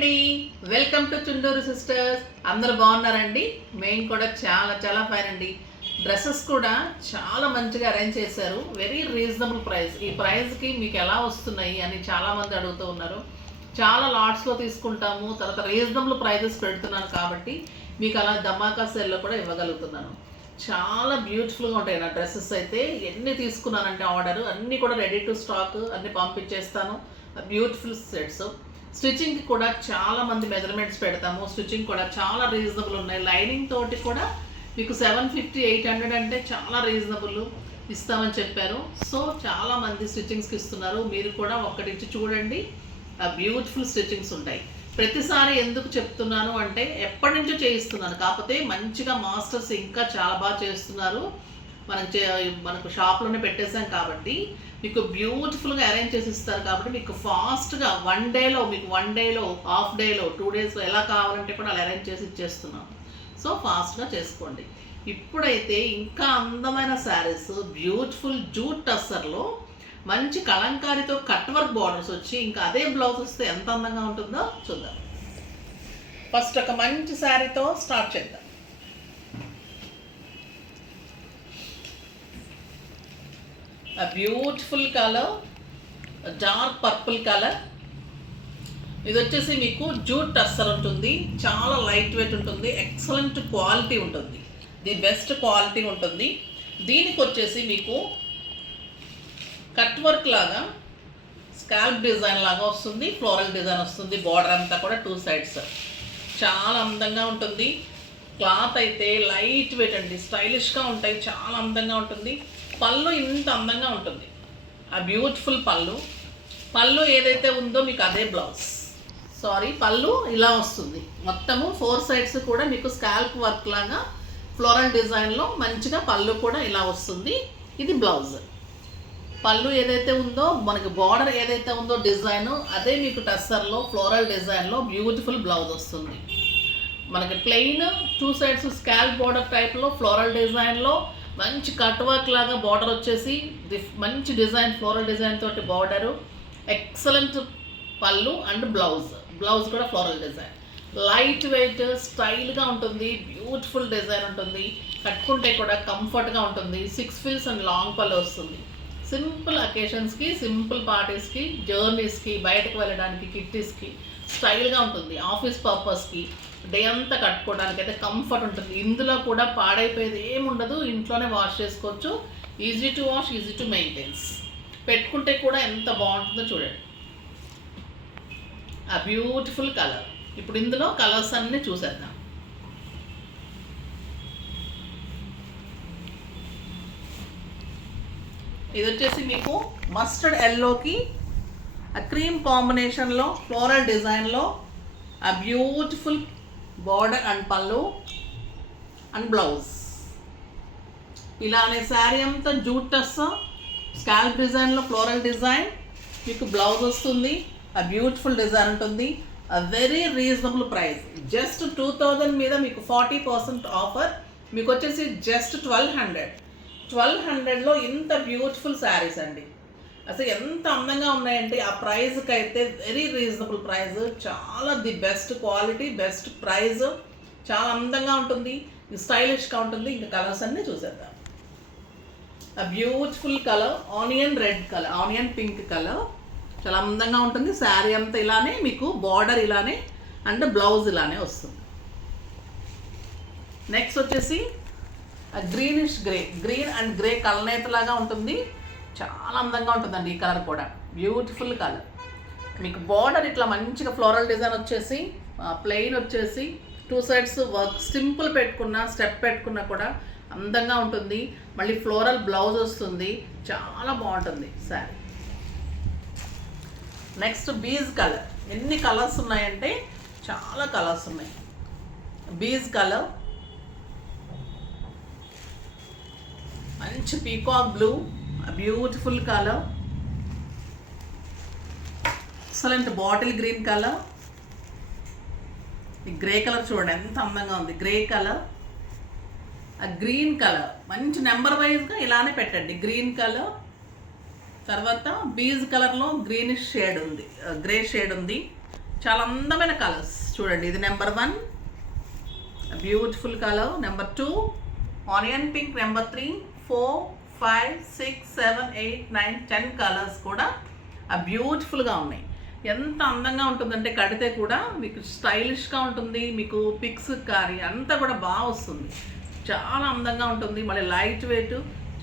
అండి, welcome to Chunduru sisters. అందరూ బాగున్నారండి? మేము కూడా చాలా చాలా ఫైన్ అండి. డ్రెస్సెస్ కూడా చాలా మంచిగా అరేంజ్ చేశారు. Very reasonable price. ఈ ప్రైస్కి మీకు ఎలా వస్తున్నాయి అని చాలామంది అడుగుతూ ఉన్నారు. చాలా లాట్స్లో తీసుకుంటాము, తర్వాత రీజనబుల్ ప్రైజెస్ పెడుతున్నాను కాబట్టి మీకు అలా ధమాకా సేల్లో కూడా ఇవ్వగలుగుతున్నాను. చాలా బ్యూటిఫుల్గా ఉంటాయి నా డ్రెస్సెస్ అయితే. ఎన్ని తీసుకున్నానంటే ఆర్డర్ అన్నీ కూడా రెడీ టు స్టాక్ అన్నీ పంపించేస్తాను. Beautiful sets. స్టిచ్చింగ్కి కూడా చాలా మంది మెజర్మెంట్స్ పెడతాము. స్టిచ్చింగ్ కూడా చాలా రీజనబుల్ ఉన్నాయి. లైనింగ్ తోటి కూడా మీకు 750 800 అంటే చాలా రీజనబుల్ ఇస్తామని చెప్పారు. సో చాలామంది స్టిచ్చింగ్స్కి ఇస్తున్నారు. మీరు కూడా ఒక్కటిచ్చి చూడండి, ఆ బ్యూటిఫుల్ స్టిచ్చింగ్స్ ఉంటాయి. ప్రతిసారి ఎందుకు చెప్తున్నాను అంటే ఎప్పటి నుంచో చేయిస్తున్నాను, కాకపోతే మంచిగా మాస్టర్స్ ఇంకా చాలా బాగా చేస్తున్నారు. మనకు షాప్లోనే పెట్టేశాం కాబట్టి మీకు బ్యూటిఫుల్గా అరేంజ్ చేసి ఇస్తారు. కాబట్టి మీకు ఫాస్ట్గా వన్ డేలో హాఫ్ డేలో 2 డేస్లో ఎలా కావాలంటే కూడా అలా అరేంజ్ చేసి ఇచ్చేస్తున్నాం. సో ఫాస్ట్గా చేసుకోండి. ఇప్పుడైతే ఇంకా అందమైన శారీస్ బ్యూటిఫుల్ జూట్ టస్సర్లో మంచి కలంకారీతో కట్ వర్క్ బార్డర్స్ వచ్చి ఇంకా అదే బ్లౌజ్ వస్తే ఎంత అందంగా ఉంటుందో చూద్దాం. ఫస్ట్ ఒక మంచి శారీతో స్టార్ట్ చేద్దాం. Beautiful colour, dark purple colour. ఇది వచ్చేసి మీకు జూట్ టస్సర్ ఉంటుంది. చాలా లైట్ వెయిట్ ఉంటుంది. ఎక్సలెంట్ క్వాలిటీ ఉంటుంది. ది బెస్ట్ క్వాలిటీ ఉంటుంది. దీనికి వచ్చేసి మీకు కట్ వర్క్ లాగా స్కాల్ప్ డిజైన్ లాగా వస్తుంది. ఫ్లోరల్ డిజైన్ వస్తుంది. బార్డర్ అంతా కూడా 2 sides. చాలా అందంగా ఉంటుంది. క్లాత్ అయితే లైట్ వెయిట్ అండి, స్టైలిష్గా ఉంటాయి. చాలా అందంగా ఉంటుంది. పళ్ళు ఇంత అందంగా ఉంటుంది. ఆ బ్యూటిఫుల్ పళ్ళు ఏదైతే ఉందో మీకు అదే బ్లౌజ్. పళ్ళు ఇలా వస్తుంది. మొత్తము 4 sides కూడా మీకు స్కాల్ప్ వర్క్ లాగా ఫ్లోరల్ డిజైన్లో మంచిగా పళ్ళు కూడా ఇలా వస్తుంది. ఇది బ్లౌజ్. పళ్ళు ఏదైతే ఉందో మనకి బార్డర్ ఏదైతే ఉందో డిజైన్ అదే మీకు టస్సర్లో ఫ్లోరల్ డిజైన్లో బ్యూటిఫుల్ బ్లౌజ్ వస్తుంది. మనకి ప్లెయిన్ 2 sides స్కాల్ప్ బార్డర్ టైప్లో ఫ్లోరల్ డిజైన్లో మంచి కట్ వర్క్ లాగా బార్డర్ వచ్చేసి మంచి డిజైన్ ఫ్లోరల్ డిజైన్ తోటి బార్డరు, ఎక్సలెంట్ పళ్ళు అండ్ బ్లౌజ్ కూడా ఫ్లోరల్ డిజైన్. లైట్ వెయిట్ స్టైల్గా ఉంటుంది. బ్యూటిఫుల్ డిజైన్ ఉంటుంది. కట్టుకుంటే కూడా కంఫర్ట్గా ఉంటుంది. 6 frills అండ్ లాంగ్ పళ్ళు వస్తుంది. సింపుల్ అకేషన్స్కి, సింపుల్ పార్టీస్కి, జర్నీస్కి, బయటకు వెళ్ళడానికి, కిట్టీస్కి స్టైల్గా ఉంటుంది. ఆఫీస్ పర్పస్కి డే అంతా కట్టుకోవడానికి అయితే కంఫర్ట్ ఉంటుంది. ఇందులో కూడా పాడైపోయేది ఏముండదు. ఇంట్లోనే వాష్ చేసుకోవచ్చు. Easy to wash, easy to maintains. పెట్టుకుంటే కూడా ఎంత బాగుంటుందో చూడండి. ఆ బ్యూటిఫుల్ కలర్. ఇప్పుడు ఇందులో కలర్స్ అన్నీ చూసేద్దాం. ఇది వచ్చేసి మీకు మస్టర్డ్ ఎల్లోకి ఆ క్రీమ్ కాంబినేషన్లో ఫ్లోరల్ డిజైన్లో ఆ బ్యూటిఫుల్ బార్డర్ అండ్ పళ్ళు అండ్ బ్లౌజ్. ఇలానే శారీ అంతా జూట్ టస్ స్కాల్ప్ డిజైన్లో ఫ్లోరల్ డిజైన్ మీకు బ్లౌజ్ వస్తుంది. ఆ బ్యూటిఫుల్ డిజైన్ ఉంటుంది. ఆ వెరీ రీజనబుల్ ప్రైస్. జస్ట్ 2000 మీద మీకు 40% ఆఫర్. మీకు వచ్చేసి జస్ట్ 1200లో ఇంత బ్యూటిఫుల్ శారీస్ అండి. అసలు ఎంత అందంగా ఉన్నాయంటే ఆ ప్రైస్కి అయితే వెరీ రీజనబుల్ ప్రైస్. చాలా the best quality, best price. చాలా అందంగా ఉంటుంది, స్టైలిష్గా ఉంటుంది. ఇంకా కలర్స్ అన్నీ చూసేద్దాం. ఆ beautiful colour onion red colour, onion pink colour చాలా అందంగా ఉంటుంది. శారీ అంతా ఇలానే మీకు బార్డర్ ఇలానే అండ్ బ్లౌజ్ ఇలానే వస్తుంది. నెక్స్ట్ వచ్చేసి గ్రీనిష్ గ్రీన్ అండ్ గ్రే కలనేతలాగా ఉంటుంది. చాలా అందంగా ఉంటుందండి ఈ కలర్ కూడా. Beautiful colour. మీకు బార్డర్ ఇట్లా మంచిగా ఫ్లోరల్ డిజైన్ వచ్చేసి ప్లెయిన్ వచ్చేసి 2 sides వర్క్ సింపుల్ పెట్టుకున్నా, స్టెప్ పెట్టుకున్నా కూడా అందంగా ఉంటుంది. మళ్ళీ ఫ్లోరల్ బ్లౌజ్ వస్తుంది. చాలా బాగుంటుంది శారీ. Next beige colour. ఎన్ని కలర్స్ ఉన్నాయంటే చాలా కలర్స్ ఉన్నాయి. బీజ్ కలర్, మంచి peacock blue, beautiful colour, excellent bottle green colour. ఈ గ్రే కలర్ చూడండి ఎంత అందంగా ఉంది. గ్రే కలర్, ఆ గ్రీన్ కలర్ మంచి నెంబర్ వైజ్గా ఇలానే పెట్టండి. గ్రీన్ కలర్, తర్వాత బీజ్ కలర్లో గ్రీనిష్ షేడ్ ఉంది, గ్రే షేడ్ ఉంది. చాలా అందమైన కలర్స్ చూడండి. ఇది number 1 beautiful colour, number 2 onion pink, number 3 4 5 6 7 8 9 10 colours కూడా బ్యూటిఫుల్గా ఉన్నాయి. ఎంత అందంగా ఉంటుందంటే కడితే కూడా మీకు స్టైలిష్గా ఉంటుంది, మీకు పిక్స్ కానీ అంతా కూడా బాగా వస్తుంది. చాలా అందంగా ఉంటుంది, మళ్ళీ లైట్ వెయిట్,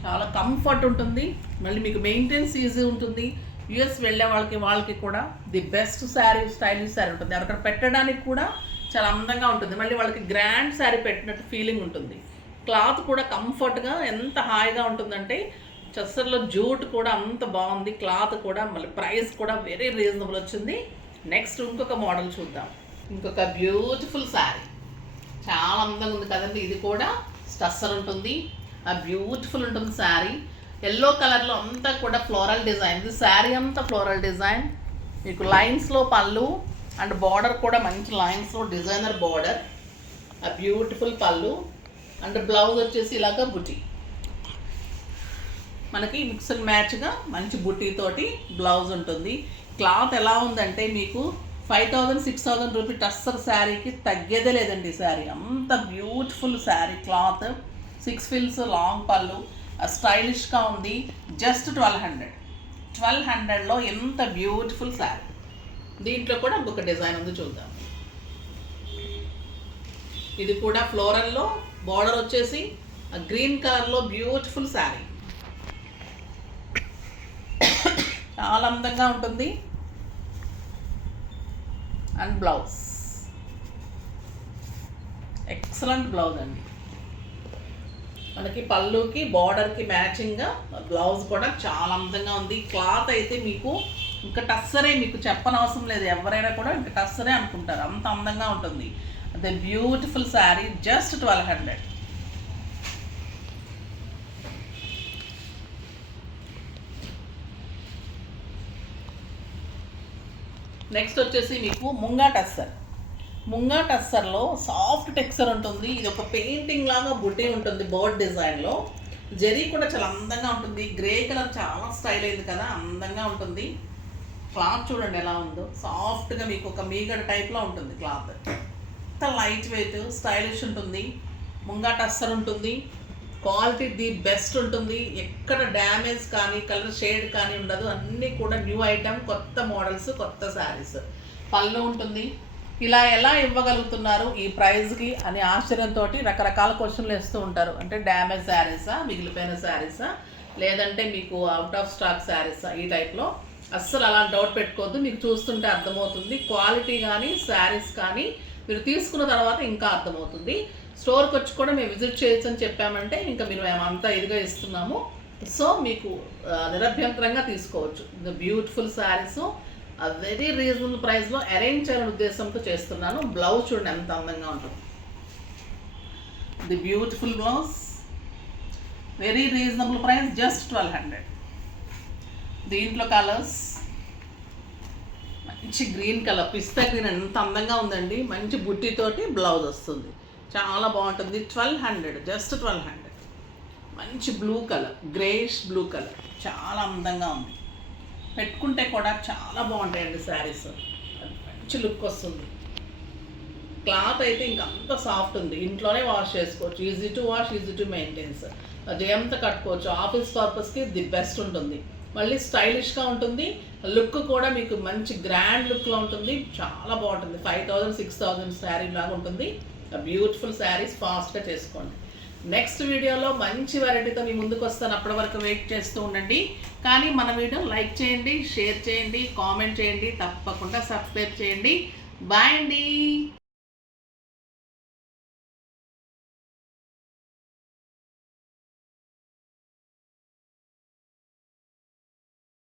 చాలా కంఫర్ట్ ఉంటుంది, మళ్ళీ మీకు మెయింటెనెన్స్ ఈజీ ఉంటుంది. యూఎస్ వెళ్ళే వాళ్ళకి కూడా the best sari, stylish sari ఉంటుంది. అక్కడ పెట్టడానికి కూడా చాలా అందంగా ఉంటుంది, మళ్ళీ వాళ్ళకి గ్రాండ్ శారీ పెట్టినట్టు ఫీలింగ్ ఉంటుంది. క్లాత్ కూడా కంఫర్ట్గా ఎంత హాయిగా ఉంటుందంటే చస్సర్లో జూట్ కూడా అంత బాగుంది, క్లాత్ కూడా, మళ్ళీ ప్రైస్ కూడా వెరీ రీజనబుల్ వచ్చింది. నెక్స్ట్ ఇంకొక మోడల్ చూద్దాం. ఇంకొక బ్యూటిఫుల్ శారీ, చాలా అందంగా ఉంది కదండి. ఇది కూడా టస్సర్ ఉంటుంది, బ్యూటిఫుల్ ఉంటుంది శారీ. ఎల్లో కలర్లో అంతా కూడా ఫ్లోరల్ డిజైన్, ఇది శారీ అంతా ఫ్లోరల్ డిజైన్. మీకు లైన్స్లో పళ్ళు అండ్ బార్డర్ కూడా మంచి లైన్స్లో డిజైనర్ బార్డర్, బ్యూటిఫుల్ పళ్ళు అండ్ బ్లౌజ్ వచ్చేసి ఇలాగా బుటీ, మనకి మిక్స్ అండ్ మ్యాచ్గా మంచి బుటీతోటి బ్లౌజ్ ఉంటుంది. క్లాత్ ఎలా ఉందంటే మీకు 5000-6000 రూపీ టస్సర్ శారీకి తగ్గేదే లేదండి. శారీ అంత beautiful sari, cloth 6 fills, long pallu, స్టైలిష్గా ఉంది. జస్ట్ 1200లో ఎంత బ్యూటిఫుల్ శారీ. దీంట్లో కూడా ఇంకొక డిజైన్ ఉంది, చూద్దాం. ఇది కూడా ఫ్లోరల్లో బార్డర్ వచ్చేసి గ్రీన్ కలర్లో బ్యూటిఫుల్ శారీ, చాలా అందంగా ఉంటుంది. అండ్ బ్లౌజ్ ఎక్సలెంట్ బ్లౌజ్ అండి, మనకి పళ్ళుకి బార్డర్కి మ్యాచింగ్గా బ్లౌజ్ కూడా చాలా అందంగా ఉంది. క్లాత్ అయితే మీకు ఇంకా టస్సరే, మీకు చెప్పనవసరం లేదు, ఎవరైనా కూడా ఇంకా టస్సరే అనుకుంటారు, అంత అందంగా ఉంటుంది. అదే బ్యూటిఫుల్ శారీ, జస్ట్ 1200. నెక్స్ట్ వచ్చేసి మీకు ముంగా టస్సర్. ముంగా టస్సర్లో సాఫ్ట్ టెక్స్చర్ ఉంటుంది. ఇది ఒక పెయింటింగ్ లాగా బుట్టి ఉంటుంది బర్డ్ డిజైన్లో. జరీ కూడా చాలా అందంగా ఉంటుంది. గ్రే కలర్ చాలా స్టైల్ అయింది కదా, అందంగా ఉంటుంది. క్లాత్ చూడండి ఎలా ఉందో, సాఫ్ట్గా మీకు ఒక మీగడ టైప్లో ఉంటుంది క్లాత్. అంత లైట్ వెయిట్, స్టైలిష్ ఉంటుంది. ముంగా టస్సర్ ఉంటుంది, క్వాలిటీ ది బెస్ట్ ఉంటుంది. ఎక్కడ డ్యామేజ్ కానీ కలర్ షేడ్ కానీ ఉండదు. అన్నీ కూడా న్యూ ఐటమ్, కొత్త మోడల్స్, కొత్త శారీస్. పళ్ళు ఉంటుంది. ఇలా ఎలా ఇవ్వగలుగుతున్నారు ఈ ప్రైస్కి అని ఆశ్చర్యంతో రకరకాల క్వశ్చన్లు వేస్తూ ఉంటారు. అంటే డ్యామేజ్ శారీసా, మిగిలిపోయిన శారీసా, లేదంటే మీకు అవుట్ ఆఫ్ స్టాక్ శారీసా, ఈ టైప్లో. అస్సలు అలా డౌట్ పెట్టుకోవద్దు, మీకు చూస్తుంటే అర్థమవుతుంది. క్వాలిటీ కానీ శారీస్ కానీ మీరు తీసుకున్న తర్వాత ఇంకా అర్థమవుతుంది. స్టోర్కి వచ్చి కూడా మేము విజిట్ చేయొచ్చు అని చెప్పామంటే ఇంకా మీరు మేమంతా ఇదిగా ఇస్తున్నాము. సో మీకు నిరభ్యంతరంగా తీసుకోవచ్చు. The beautiful saris very reasonable ప్రైస్లో అరేంజ్ చేయాలనే ఉద్దేశంతో చేస్తున్నాను. బ్లౌజ్ చూడండి ఎంత అందంగా ఉంటుంది. The beautiful blouse, very reasonable price, just 1200. దీంట్లో కలర్స్ మంచి గ్రీన్ కలర్, పిస్తా గ్రీన్ ఎంత అందంగా ఉందండి. మంచి బుట్టితోటి బ్లౌజ్ వస్తుంది, చాలా బాగుంటుంది. 1200, జస్ట్ 1200. మంచి blue colour, greyish blue colour, చాలా అందంగా ఉంది. పెట్టుకుంటే కూడా చాలా బాగుంటాయండి శారీస్, మంచి లుక్ వస్తుంది. క్లాత్ అయితే ఇంకా అంత సాఫ్ట్ ఉంది. ఇంట్లోనే వాష్ చేసుకోవచ్చు, easy to wash, easy to maintains. Day అంతా కట్టుకోవచ్చు. ఆఫీస్ పర్పస్కి ది బెస్ట్ ఉంటుంది. మళ్ళీ స్టైలిష్గా ఉంటుంది. లుక్ కూడా మీకు మంచి గ్రాండ్ లుక్లో ఉంటుంది, చాలా బాగుంటుంది. 5000-6000 శారీ లాగా ఉంటుంది. బ్యూటిఫుల్ శారీస్ ఫాస్ట్గా చేసుకోండి. నెక్స్ట్ వీడియోలో మంచి వెరైటీతో మీ ముందుకు వస్తాను. అప్పటి వరకు వెయిట్ చేస్తూ ఉండండి. కానీ మన వీడియో లైక్ చేయండి, షేర్ చేయండి, కామెంట్ చేయండి, తప్పకుండా సబ్స్క్రైబ్ చేయండి. బాయ్ అండి.